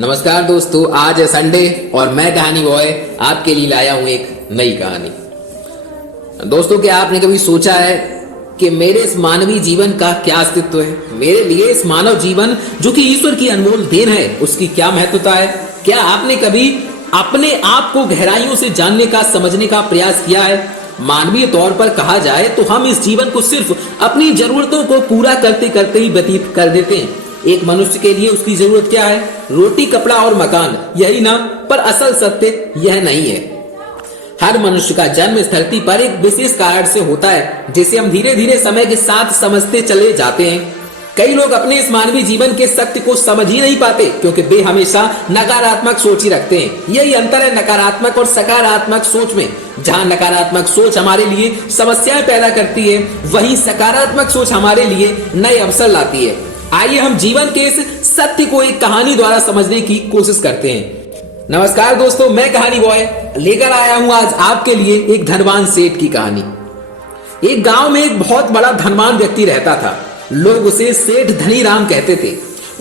नमस्कार दोस्तों, आज है संडे और मैं कहानी बॉय आपके लिए लाया हूं एक नई कहानी। दोस्तों, क्या आपने कभी सोचा है कि मेरे इस मानवीय जीवन का क्या अस्तित्व है? मेरे लिए इस मानव जीवन जो कि ईश्वर की अनमोल देन है, उसकी क्या महत्वता है? क्या आपने कभी अपने आप को गहराइयों से जानने का, समझने का प्रयास किया है? मानवीय तौर पर कहा जाए तो हम इस जीवन को सिर्फ अपनी जरूरतों को पूरा करते करते ही व्यतीत कर देते हैं। एक मनुष्य के लिए उसकी जरूरत क्या है? रोटी, कपड़ा और मकान, यही ना? पर असल सत्य यह नहीं है। हर मनुष्य का जन्म इस धरती पर एक विशेष कारण से होता है, जिसे हम धीरे धीरे समय के साथ समझते चले जाते हैं। कई लोग अपने इस मानवीय जीवन के सत्य को समझ ही नहीं पाते, क्योंकि वे हमेशा नकारात्मक सोच ही रखते हैं। यही अंतर है नकारात्मक और सकारात्मक सोच में। जहां नकारात्मक सोच हमारे लिए समस्याएं पैदा करती है, वहीं सकारात्मक सोच हमारे लिए नए अवसर लाती है। आइए हम जीवन के इस सत्य को एक कहानी द्वारा समझने की कोशिश करते हैं। नमस्कार दोस्तों, मैं कहानी बॉय लेकर आया हूं आज आपके लिए एक धनवान सेठ की कहानी। एक गांव में एक बहुत बड़ा धनवान व्यक्ति रहता था। लोग उसे सेठ धनीराम कहते थे।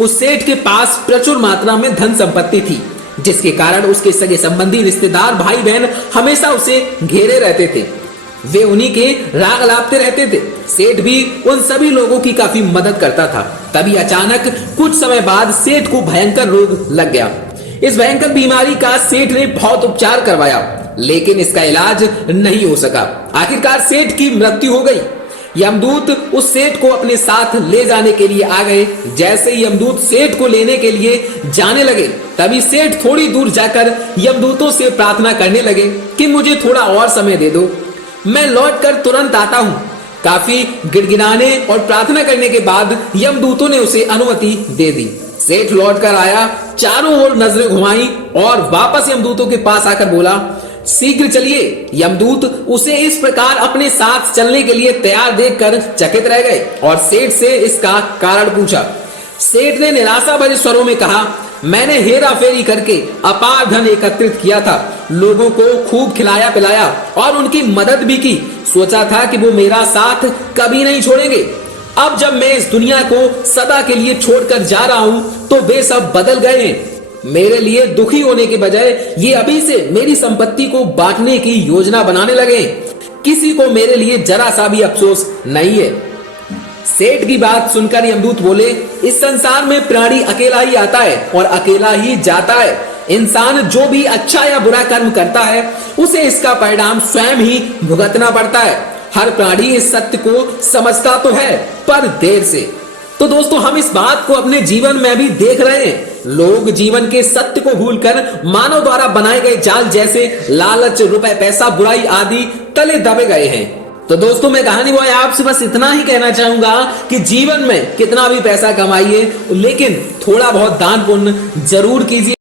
उस सेठ के पास प्रचुर मात्रा में धन संपत्ति थी, जिसके कारण उसके सगे संबंधी, रिश्तेदार, भाई बहन हमेशा उसे घेरे रहते थे। वे उन्हीं के राग लापते रहते थे। सेठ भी उन सभी लोगों की काफी मदद करता था। तभी अचानक कुछ समय बाद सेठ को भयंकर रोग लग गया। इस भयंकर बीमारी का सेठ ने बहुत उपचार करवाया, लेकिन इसका इलाज नहीं हो सका। आखिरकार सेठ की मृत्यु हो गई। यमदूत उस सेठ को अपने साथ ले जाने के लिए आ गए। जैसे ही यमदूत सेठ को लेने के लिए जाने लगे, तभी सेठ थोड़ी दूर जाकर यमदूतों से प्रार्थना करने लगे कि मुझे थोड़ा और समय दे दो, मैं लौटकर तुरंत आता हूं। काफी गिड़गिड़ाने और प्रार्थना करने के बाद यमदूतों ने उसे अनुमति दे दी। सेठ लौटकर आया, चारों ओर नजरें घुमाई और वापस यमदूतों के पास आकर बोला, शीघ्र चलिए। यमदूत उसे इस प्रकार अपने साथ चलने के लिए तैयार देखकर चकित रह गए और सेठ से इसका कारण पूछा। सेठ ने निराशा भरे स्वरों में कहा, मैंने हेरा फेरी करके अपार धन एकत्रित किया था, लोगों को खूब खिलाया पिलाया और उनकी मदद भी की। सोचा था कि वो मेरा साथ कभी नहीं छोड़ेंगे। अब जब मैं इस दुनिया को सदा के लिए छोड़कर जा रहा हूं, तो वे सब बदल गए हैं। मेरे लिए दुखी होने के बजाय ये अभी से मेरी संपत्ति को बांटने की योजना बनाने लगे। किसी को मेरे लिए जरा सा भी अफसोस नहीं है। सेठ की बात सुनकर यमदूत बोले, इस संसार में प्राणी अकेला ही आता है और अकेला ही जाता है। इंसान जो भी अच्छा या बुरा कर्म करता है, उसे इसका परिणाम स्वयं ही भुगतना पड़ता है। हर प्राणी इस सत्य को समझता तो है, पर देर से। तो दोस्तों, हम इस बात को अपने जीवन में भी देख रहे हैं। लोग जीवन के सत्य को भूलकर मानव द्वारा बनाए गए जाल जैसे लालच, रुपए, पैसा, बुराई आदि तले दबे गए हैं। तो दोस्तों, मैं कहानी बॉय आपसे बस इतना ही कहना चाहूंगा कि जीवन में कितना भी पैसा कमाइए, लेकिन थोड़ा बहुत दान पुण्य जरूर कीजिए।